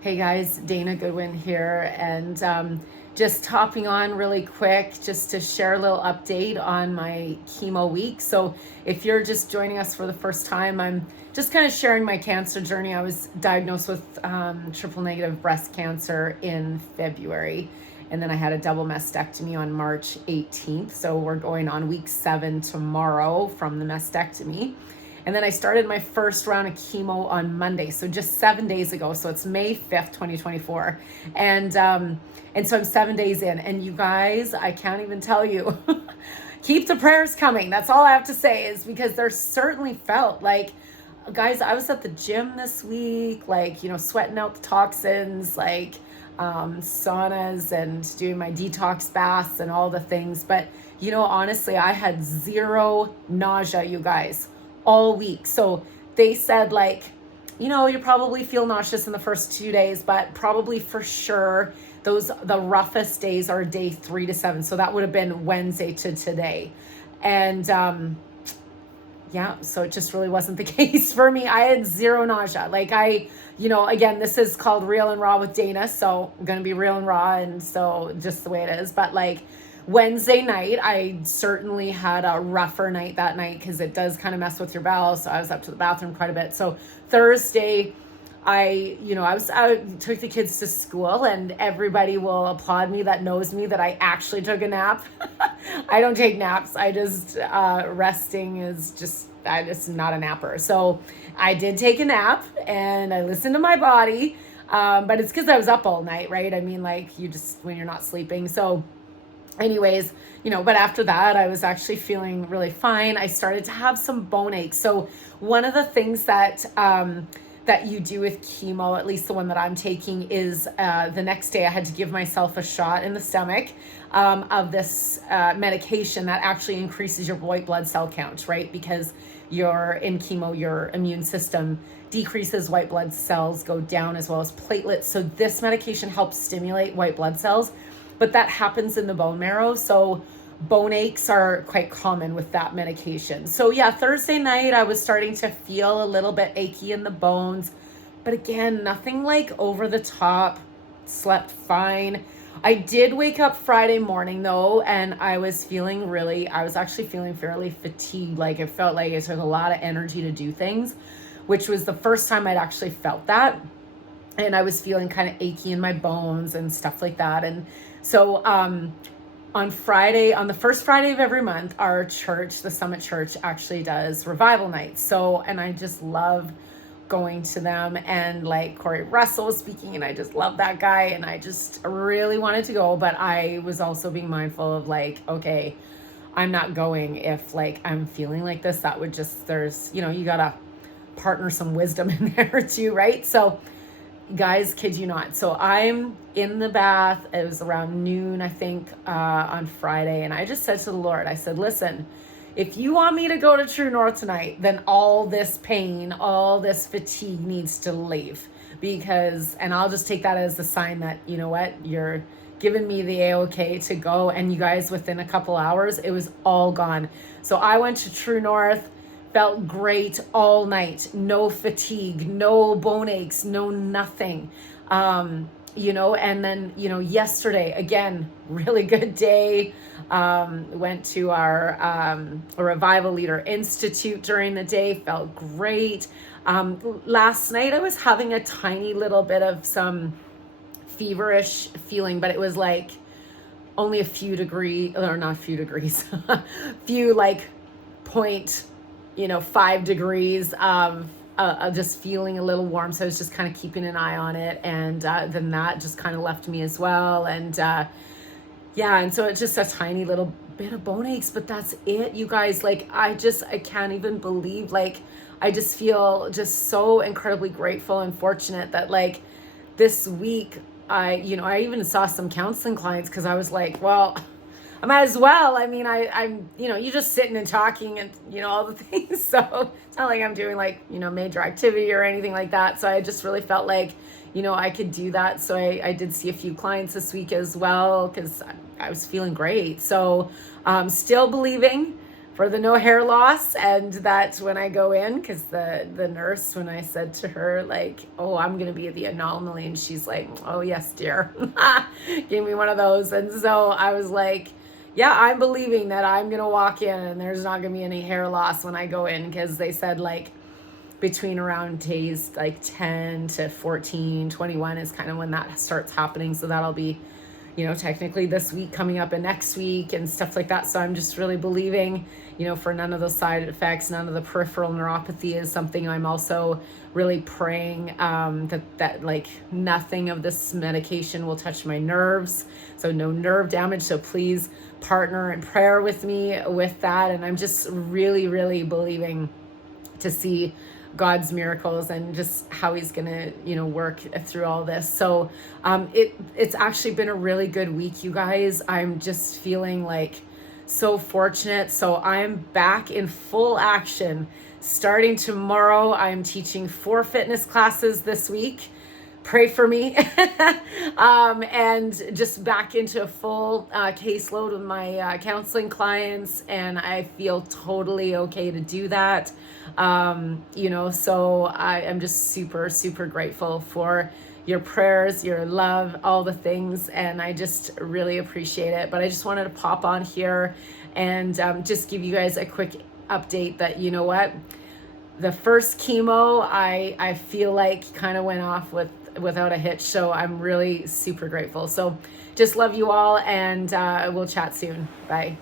Hey guys, Dana Goodwin here, and just hopping on really quick just to share a little update on my chemo week. So, if you're just joining us for the first time, I'm just kind of sharing my cancer journey. I was diagnosed with triple negative breast cancer in February, and then I had a double mastectomy on March 18th. So, we're going on week 7 tomorrow from the mastectomy. And then I started my first round of chemo on Monday, so just 7 days ago. So it's May 5th, 2024. And so I'm 7 days in. And you guys, I can't even tell you. Keep the prayers coming. That's all I have to say, is because there certainly felt like, guys, I was at the gym this week, like, sweating out the toxins, like saunas and doing my detox baths and all the things. But, honestly, I had zero nausea, you guys, all week. So they said, like, you probably feel nauseous in the first 2 days, but probably for sure the roughest days are day 3 to 7. So that would have been Wednesday to today. And yeah, so it just really wasn't the case for me. I had zero nausea. Like again, this is called Real and Raw with Dana. So I'm going to be real and raw. And so just the way it is. But like Wednesday night, I certainly had a rougher night that night because it does kind of mess with your bowels. So I was up to the bathroom quite a bit. So Thursday, I took the kids to school, and everybody will applaud me that knows me that I actually took a nap. I don't take naps. I just, resting is just, I just not a napper. So I did take a nap and I listened to my body. But it's because I was up all night, right? I mean, like when you're not sleeping. So anyways, but after that, I was actually feeling really fine. I started to have some bone aches. So one of the things that you do with chemo, at least the one that I'm taking, is the next day I had to give myself a shot in the stomach of this medication that actually increases your white blood cell count, right? Because you're in chemo, your immune system decreases, white blood cells go down, as well as platelets. So this medication helps stimulate white blood cells, but that happens in the bone marrow. So bone aches are quite common with that medication. So yeah, Thursday night, I was starting to feel a little bit achy in the bones, but again, nothing like over the top. Slept fine. I did wake up Friday morning though, and I was actually feeling fairly fatigued. Like it felt like it took a lot of energy to do things, which was the first time I'd actually felt that. And I was feeling kind of achy in my bones and stuff like that. And so, on the first Friday of every month, our church, the Summit Church, actually does revival nights. So, and I just love going to them, and like Corey Russell was speaking, and I just love that guy, and I just really wanted to go, but I was also being mindful of like, okay, I'm not going if like I'm feeling like this. That would just, you gotta partner some wisdom in there too, right? So guys, kid you not. So I'm in the bath. It was around noon, I think, on Friday. And I just said to the Lord, I said, listen, if you want me to go to True North tonight, then all this pain, all this fatigue needs to leave. And I'll just take that as the sign that, you know what, you're giving me the A-OK to go. And you guys, within a couple hours, it was all gone. So I went to True North. Felt great all night, no fatigue, no bone aches, no nothing. And then, yesterday, again, really good day. Went to our Revival Leader Institute during the day, felt great. Last night I was having a tiny little bit of some feverish feeling, but it was like only a few degrees, or not a few degrees, few like 5 degrees of just feeling a little warm. So I was just kind of keeping an eye on it. And then that just kind of left me as well. And and so it's just a tiny little bit of bone aches, but that's it, you guys. Like, I can't even believe, like, I just feel just so incredibly grateful and fortunate that like this week, I even saw some counseling clients because I was like, well, I might as well. I mean, I'm, you're just sitting and talking and, all the things. So it's not like I'm doing like, major activity or anything like that. So I just really felt like, I could do that. So I did see a few clients this week as well, because I was feeling great. So still believing for the no hair loss, and that when I go in, because the nurse, when I said to her like, oh, I'm gonna be the anomaly, and she's like, oh yes dear, gave me one of those. And so I was like, yeah, I'm believing that I'm gonna walk in and there's not gonna be any hair loss when I go in, because they said like between around days like 10 to 14, 21 is kind of when that starts happening. So that'll be, technically this week coming up and next week and stuff like that. So I'm just really believing, for none of those side effects, none of the peripheral neuropathy is something I'm also really praying that like nothing of this medication will touch my nerves. So no nerve damage. So please partner in prayer with me with that. And I'm just really, really believing to see God's miracles and just how he's gonna, work through all this. So it's actually been a really good week, you guys. I'm just feeling like so fortunate. So I'm back in full action. Starting tomorrow, I'm teaching 4 fitness classes this week. Pray for me. And just back into a full caseload with my counseling clients, and I feel totally okay to do that. So I am just super, super grateful for your prayers, your love, all the things, and I just really appreciate it. But I just wanted to pop on here and just give you guys a quick update that, you know what, the first chemo, I feel like kind of went off without a hitch. So I'm really super grateful. So just love you all, and we'll chat soon. Bye.